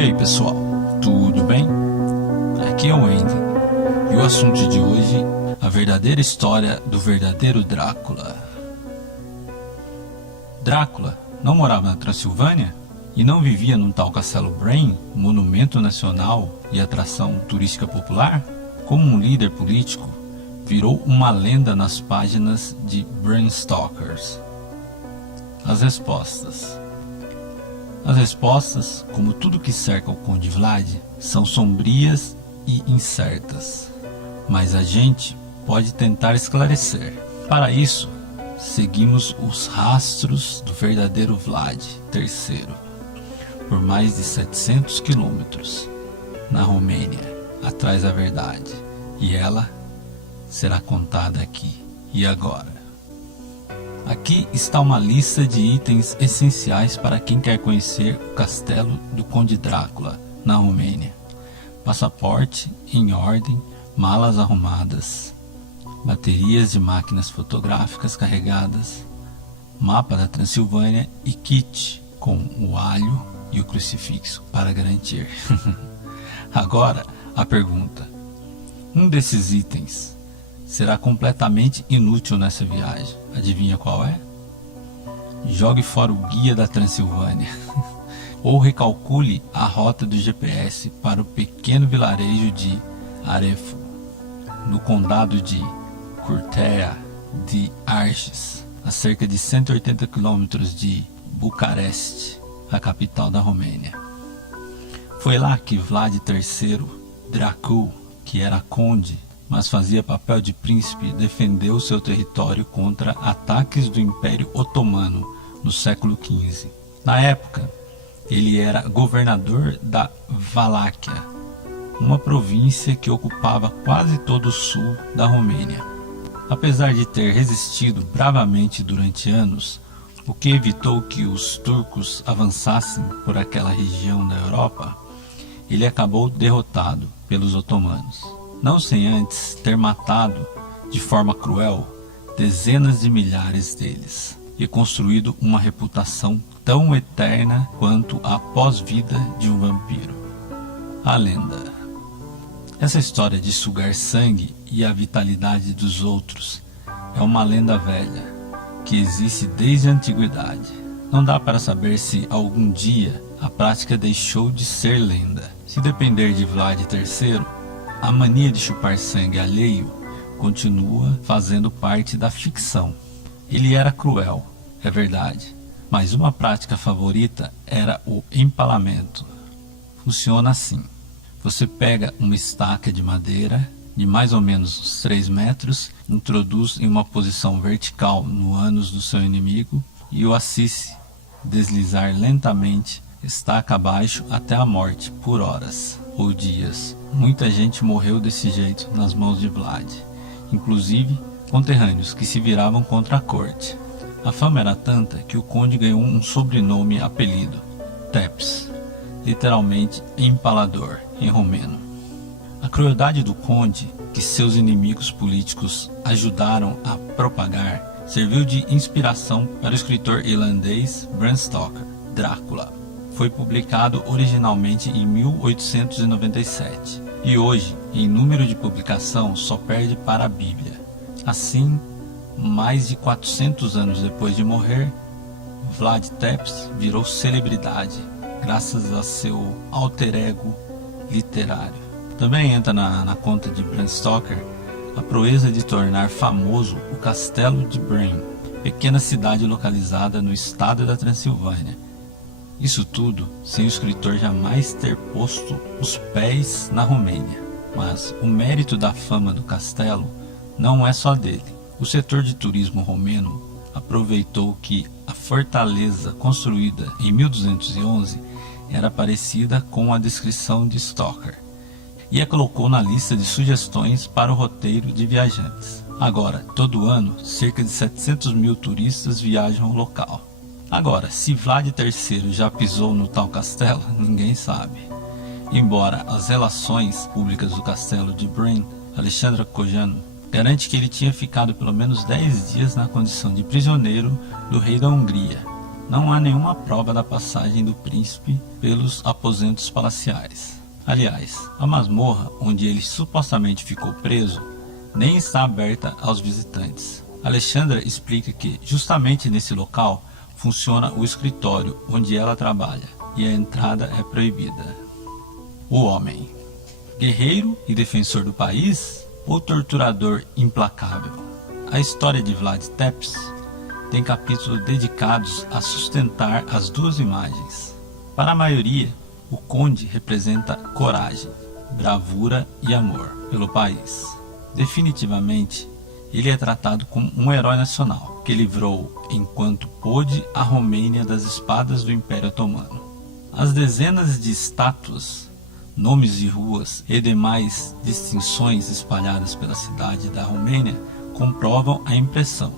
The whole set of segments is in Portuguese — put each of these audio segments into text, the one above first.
E aí pessoal, tudo bem? Aqui é o Andy e o assunto de hoje, a verdadeira história do verdadeiro Drácula. Drácula não morava na Transilvânia e não vivia num tal Castelo Bran, monumento nacional e atração turística popular? Como um líder político, virou uma lenda nas páginas de Bram Stokers. As respostas, como tudo que cerca o Conde Vlad, são sombrias e incertas, mas a gente pode tentar esclarecer. Para isso, seguimos os rastros do verdadeiro Vlad III, por mais de 700 quilômetros, na Romênia, atrás da verdade, e ela será contada aqui e agora. Aqui está uma lista de itens essenciais para quem quer conhecer o castelo do Conde Drácula, na Romênia. Passaporte em ordem, malas arrumadas, baterias de máquinas fotográficas carregadas, mapa da Transilvânia e kit com o alho e o crucifixo para garantir. Agora, a pergunta: um desses itens será completamente inútil nessa viagem. Adivinha qual é? Jogue fora o guia da Transilvânia ou recalcule a rota do GPS para o pequeno vilarejo de Arefo, no condado de Curtea de Arges, a cerca de 180 quilômetros de Bucareste, a capital da Romênia. Foi lá que Vlad III Dracul, que era conde, mas fazia papel de príncipe, defendeu seu território contra ataques do Império Otomano no século XV. Na época, ele era governador da Valáquia, uma província que ocupava quase todo o sul da Romênia. Apesar de ter resistido bravamente durante anos, o que evitou que os turcos avançassem por aquela região da Europa, ele acabou derrotado pelos otomanos, não sem antes ter matado de forma cruel dezenas de milhares deles e construído uma reputação tão eterna quanto a pós-vida de um vampiro. A lenda. Essa história de sugar sangue e a vitalidade dos outros é uma lenda velha que existe desde a antiguidade. Não dá para saber se algum dia a prática deixou de ser lenda. Se depender de Vlad III, a mania de chupar sangue alheio continua fazendo parte da ficção. Ele era cruel, é verdade, mas uma prática favorita era o empalamento. Funciona assim: você pega uma estaca de madeira de mais ou menos uns 3 metros, introduz em uma posição vertical no ânus do seu inimigo e o assiste deslizar lentamente, estaca abaixo, até a morte por horas ou dias. Muita gente morreu desse jeito nas mãos de Vlad, inclusive conterrâneos que se viravam contra a corte. A fama era tanta que o conde ganhou um sobrenome apelido, Teps, literalmente empalador em romeno. A crueldade do conde, que seus inimigos políticos ajudaram a propagar, serviu de inspiração para o escritor irlandês Bram Stoker. Drácula foi publicado originalmente em 1897 e hoje, em número de publicação, só perde para a Bíblia. Assim, mais de 400 anos depois de morrer, Vlad Tepes virou celebridade graças a seu alter ego literário. Também entra na conta de Bram Stoker a proeza de tornar famoso o Castelo de Bran, pequena cidade localizada no estado da Transilvânia. Isso tudo sem o escritor jamais ter posto os pés na Romênia. Mas o mérito da fama do castelo não é só dele. O setor de turismo romeno aproveitou que a fortaleza construída em 1211 era parecida com a descrição de Stoker e a colocou na lista de sugestões para o roteiro de viajantes. Agora, todo ano, cerca de 700 mil turistas viajam ao local. Agora, se Vlad III já pisou no tal castelo, ninguém sabe. Embora as relações públicas do castelo de Bran, Alexandra Cojano, garante que ele tinha ficado pelo menos 10 dias na condição de prisioneiro do rei da Hungria, não há nenhuma prova da passagem do príncipe pelos aposentos palaciais. Aliás, a masmorra onde ele supostamente ficou preso nem está aberta aos visitantes. Alexandra explica que justamente nesse local funciona o escritório onde ela trabalha e a entrada é proibida. O homem, guerreiro e defensor do país ou torturador implacável? A história de Vlad Tepes tem capítulos dedicados a sustentar as duas imagens. Para a maioria, o conde representa coragem, bravura e amor pelo país. Definitivamente, ele é tratado como um herói nacional, que livrou, enquanto pôde, a Romênia das espadas do Império Otomano. As dezenas de estátuas, nomes de ruas e demais distinções espalhadas pela cidade da Romênia comprovam a impressão.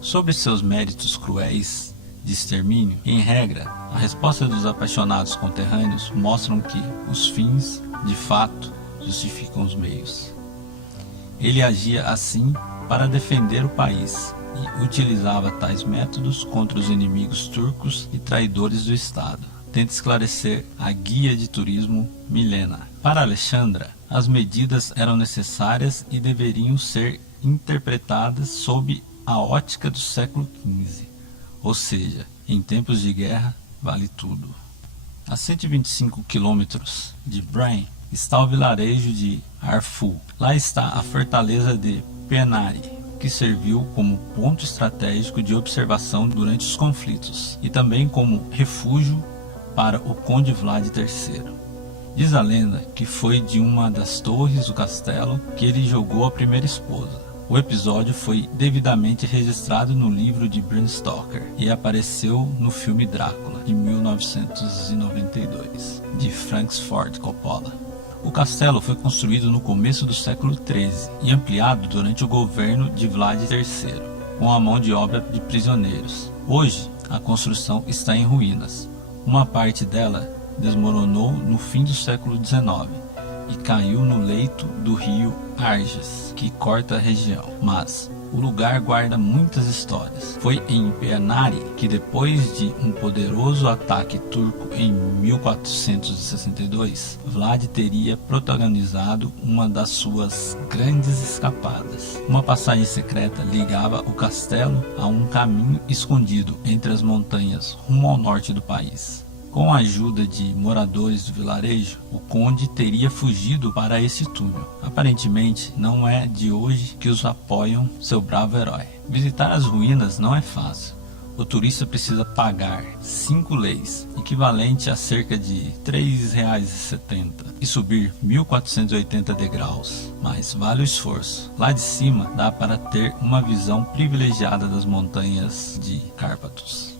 Sobre seus méritos cruéis de extermínio, em regra, a resposta dos apaixonados conterrâneos mostram que os fins, de fato, justificam os meios. Ele agia assim para defender o país e utilizava tais métodos contra os inimigos turcos e traidores do Estado. Tenta esclarecer a guia de turismo Milena. Para Alexandra, as medidas eram necessárias e deveriam ser interpretadas sob a ótica do século XV, ou seja, em tempos de guerra vale tudo. A 125 quilômetros de Brain está o vilarejo de Arfu. Lá está a fortaleza de Penari, que serviu como ponto estratégico de observação durante os conflitos e também como refúgio para o conde Vlad III. Diz a lenda que foi de uma das torres do castelo que ele jogou a primeira esposa. O episódio foi devidamente registrado no livro de Bram Stoker e apareceu no filme Drácula, de 1992, de Francis Ford Coppola. O castelo foi construído no começo do século XIII e ampliado durante o governo de Vlad III, com a mão de obra de prisioneiros. Hoje, a construção está em ruínas. Uma parte dela desmoronou no fim do século XIX e caiu no leito do rio Arges, que corta a região. Mas o lugar guarda muitas histórias. Foi em Penari que, depois de um poderoso ataque turco em 1462, Vlad teria protagonizado uma das suas grandes escapadas. Uma passagem secreta ligava o castelo a um caminho escondido entre as montanhas rumo ao norte do país. Com a ajuda de moradores do vilarejo, o conde teria fugido para esse túnel. Aparentemente, não é de hoje que os apoiam seu bravo herói. Visitar as ruínas não é fácil. O turista precisa pagar 5 leis, equivalente a cerca de R$ 3,70, e subir 1.480 degraus, mas vale o esforço. Lá de cima dá para ter uma visão privilegiada das montanhas de Cárpatos.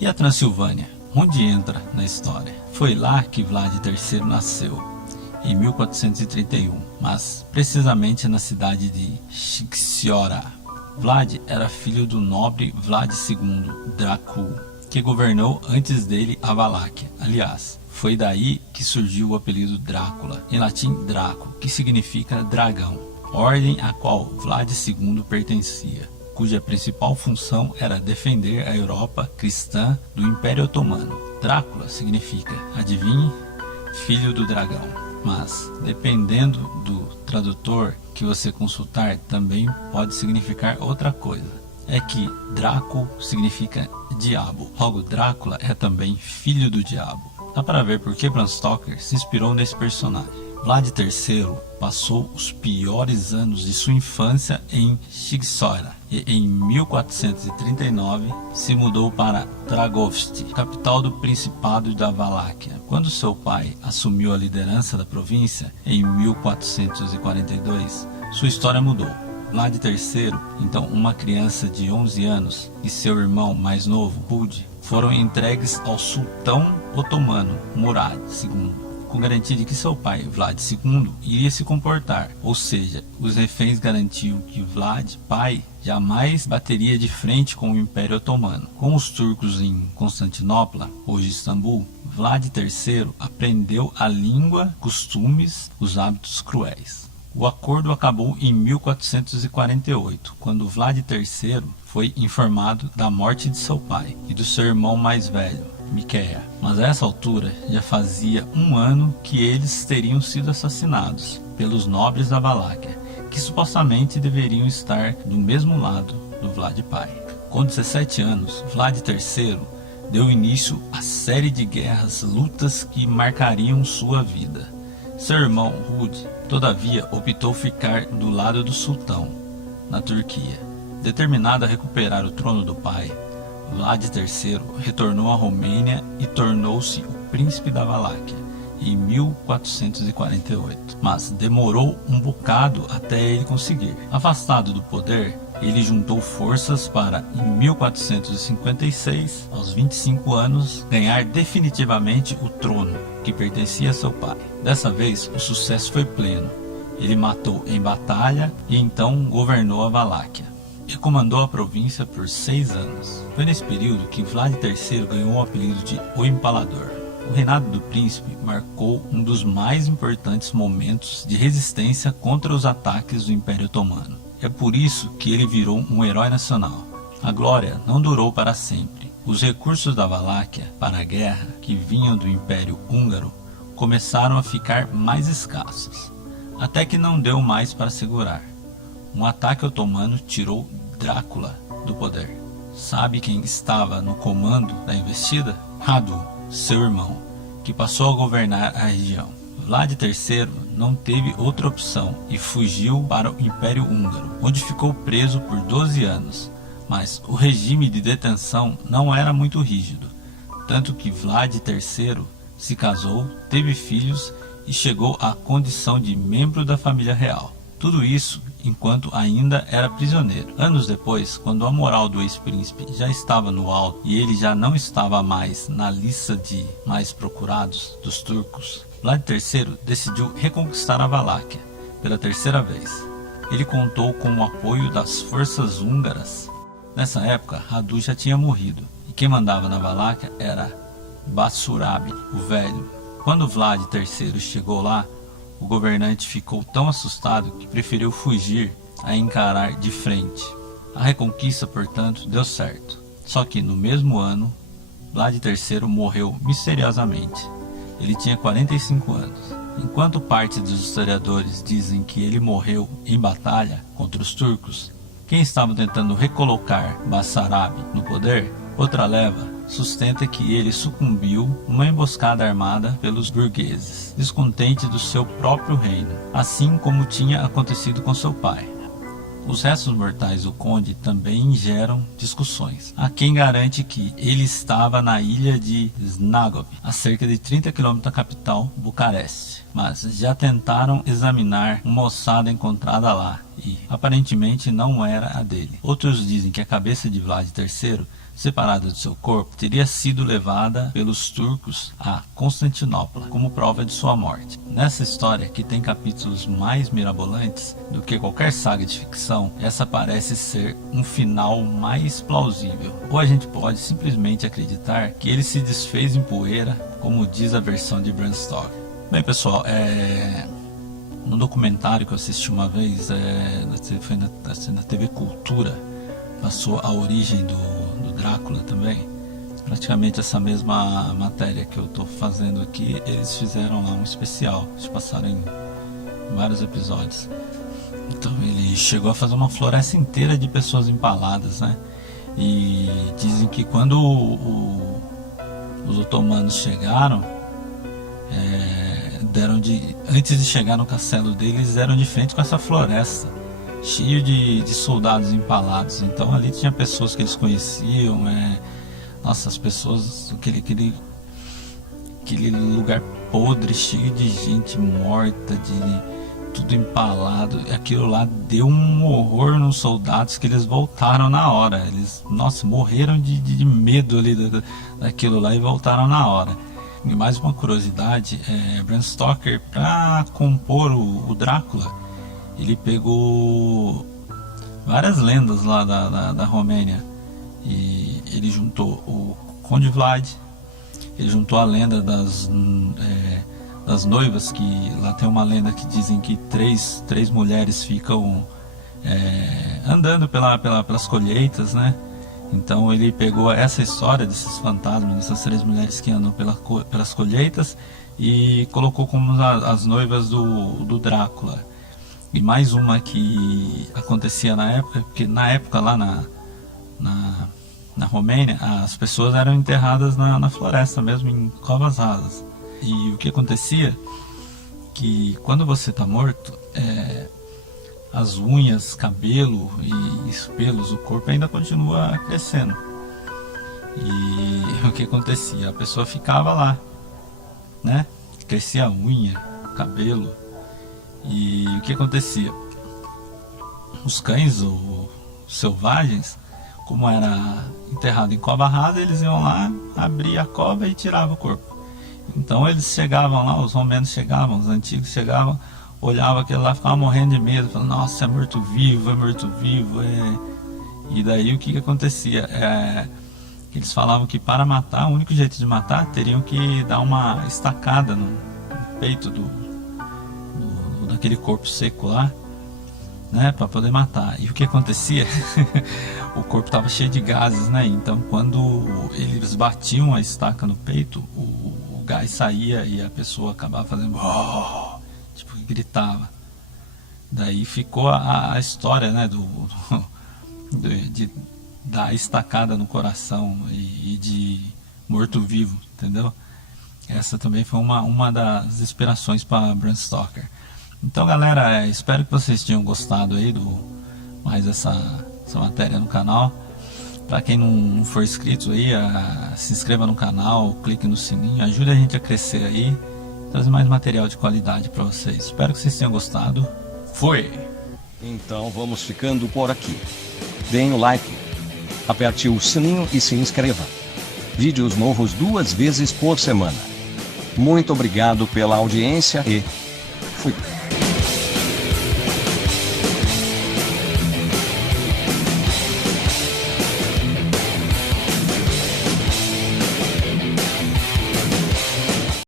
E a Transilvânia? Onde entra na história? Foi lá que Vlad III nasceu, em 1431, mas precisamente na cidade de Chixiora. Vlad era filho do nobre Vlad II Dracul, que governou antes dele a Valáquia. Aliás, foi daí que surgiu o apelido Drácula, em latim Draco, que significa dragão, ordem a qual Vlad II pertencia, cuja principal função era defender a Europa cristã do Império Otomano. Drácula significa, adivinhe, filho do dragão. Mas, dependendo do tradutor que você consultar, também pode significar outra coisa. É que Draco significa diabo. Logo, Drácula é também filho do diabo. Dá para ver por que Bram Stoker se inspirou nesse personagem. Vlad III passou os piores anos de sua infância em Chixiora e em 1439 se mudou para Dragovsti, capital do Principado da Valáquia. Quando seu pai assumiu a liderança da província em 1442, sua história mudou. Vlad III, então uma criança de 11 anos, e seu irmão mais novo, Bud, foram entregues ao sultão otomano Murad II, com garantia de que seu pai, Vlad II, iria se comportar, ou seja, os reféns garantiam que Vlad, pai, jamais bateria de frente com o Império Otomano. Com os turcos em Constantinopla, hoje Istambul, Vlad III aprendeu a língua, costumes, os hábitos cruéis. O acordo acabou em 1448, quando Vlad III foi informado da morte de seu pai e do seu irmão mais velho, Michael. Mas a essa altura já fazia um ano que eles teriam sido assassinados pelos nobres da Valáquia, que supostamente deveriam estar do mesmo lado do Vlad pai. Com 17 anos, Vlad III deu início a série de guerras, lutas que marcariam sua vida. Seu irmão Rud, todavia, optou ficar do lado do sultão, na Turquia. Determinado a recuperar o trono do pai, Vlad III retornou à Romênia e tornou-se o príncipe da Valáquia em 1448. Mas demorou um bocado até ele conseguir. Afastado do poder, ele juntou forças para, em 1456, aos 25 anos, ganhar definitivamente o trono que pertencia a seu pai. Dessa vez, o sucesso foi pleno. Ele matou em batalha e então governou a Valáquia e comandou a província por 6 anos. Foi nesse período que Vlad III ganhou o apelido de O Empalador. O reinado do príncipe marcou um dos mais importantes momentos de resistência contra os ataques do Império Otomano. É por isso que ele virou um herói nacional. A glória não durou para sempre. Os recursos da Valáquia para a guerra, que vinham do Império Húngaro, começaram a ficar mais escassos, até que não deu mais para segurar. Um ataque otomano tirou Drácula do poder. Sabe quem estava no comando da investida? Radu, seu irmão, que passou a governar a região. Vlad III não teve outra opção e fugiu para o Império Húngaro, onde ficou preso por 12 anos. Mas o regime de detenção não era muito rígido, tanto que Vlad III se casou, teve filhos e chegou à condição de membro da família real. Tudo isso enquanto ainda era prisioneiro. Anos depois, quando a moral do ex-príncipe já estava no alto e ele já não estava mais na lista de mais procurados dos turcos, Vlad III decidiu reconquistar a Valáquia pela terceira vez. Ele contou com o apoio das forças húngaras. Nessa época, Radu já tinha morrido e quem mandava na Valáquia era Bássarab, o velho. Quando Vlad III chegou lá, o governante ficou tão assustado que preferiu fugir a encarar de frente. A reconquista, portanto, deu certo. Só que no mesmo ano, Vlad III morreu misteriosamente. Ele tinha 45 anos. Enquanto parte dos historiadores dizem que ele morreu em batalha contra os turcos, quem estava tentando recolocar Bássarab no poder, outra leva sustenta que ele sucumbiu numa emboscada armada pelos burgueses, descontente do seu próprio reino, assim como tinha acontecido com seu pai. Os restos mortais do conde também geram discussões. Há quem garante que ele estava na ilha de Snagov, a cerca de 30 km da capital, Bucareste. Mas já tentaram examinar uma ossada encontrada lá e aparentemente não era a dele. Outros dizem que a cabeça de Vlad III, separada do seu corpo, teria sido levada pelos turcos a Constantinopla como prova de sua morte. Nessa história, que tem capítulos mais mirabolantes do que qualquer saga de ficção, essa parece ser um final mais plausível. Ou a gente pode simplesmente acreditar que ele se desfez em poeira, como diz a versão de Bram Stoker. Bem, pessoal, no documentário que eu assisti uma vez, foi na TV Cultura, passou a origem do Drácula também. Praticamente essa mesma matéria que eu estou fazendo aqui, eles fizeram lá um especial. Eles passaram em vários episódios. Então ele chegou a fazer uma floresta inteira de pessoas empaladas, né? E dizem que quando os otomanos chegaram, antes de chegar no castelo deles, deram de frente com essa floresta cheio de soldados empalados. Então ali tinha pessoas que eles conheciam, nossa, as pessoas, aquele lugar podre, cheio de gente morta, de tudo empalado. Aquilo lá deu um horror nos soldados que eles voltaram na hora. Eles, nossa, morreram de medo ali daquilo lá e voltaram na hora. E mais uma curiosidade, Bram Stoker, para compor o Drácula, ele pegou várias lendas lá da Romênia e ele juntou o Conde Vlad, ele juntou a lenda das das noivas, que lá tem uma lenda que dizem que três mulheres ficam andando pelas colheitas, né? Então ele pegou essa história desses fantasmas, dessas 3 mulheres que andam pelas colheitas, e colocou como as noivas do Drácula. E mais uma que acontecia na época, porque na época lá na Romênia, as pessoas eram enterradas na floresta mesmo, em covas rasas. E o que acontecia, que quando você está morto, as unhas, cabelo e os pelos, o corpo ainda continua crescendo. E o que acontecia? A pessoa ficava lá, né? Crescia a unha, cabelo. E o que acontecia? Os cães ou selvagens, como era enterrado em cova rasa, eles iam lá, abrir a cova e tiravam o corpo. Então eles chegavam lá, os romanos chegavam, os antigos chegavam, olhavam aquele lá, ficavam morrendo de medo, falando, nossa, é morto-vivo, E daí o que acontecia? Eles falavam que para matar, o único jeito de matar, teriam que dar uma estacada no peito daquele corpo seco lá, né, para poder matar. E o que acontecia? O corpo estava cheio de gases, né? Então quando eles batiam a estaca no peito, o gás saía e a pessoa acabava fazendo tipo, gritava. Daí ficou a história, né, da estacada no coração e de morto-vivo, entendeu? Essa também foi uma das inspirações para Bram Stoker. Então, galera, espero que vocês tenham gostado aí mais essa matéria no canal. Para quem não for inscrito aí, se inscreva no canal, clique no sininho, ajude a gente a crescer aí, trazer mais material de qualidade para vocês. Espero que vocês tenham gostado. Fui! Então vamos ficando por aqui. Deem o like, aperte o sininho e se inscreva. Vídeos novos 2 vezes por semana. Muito obrigado pela audiência e fui!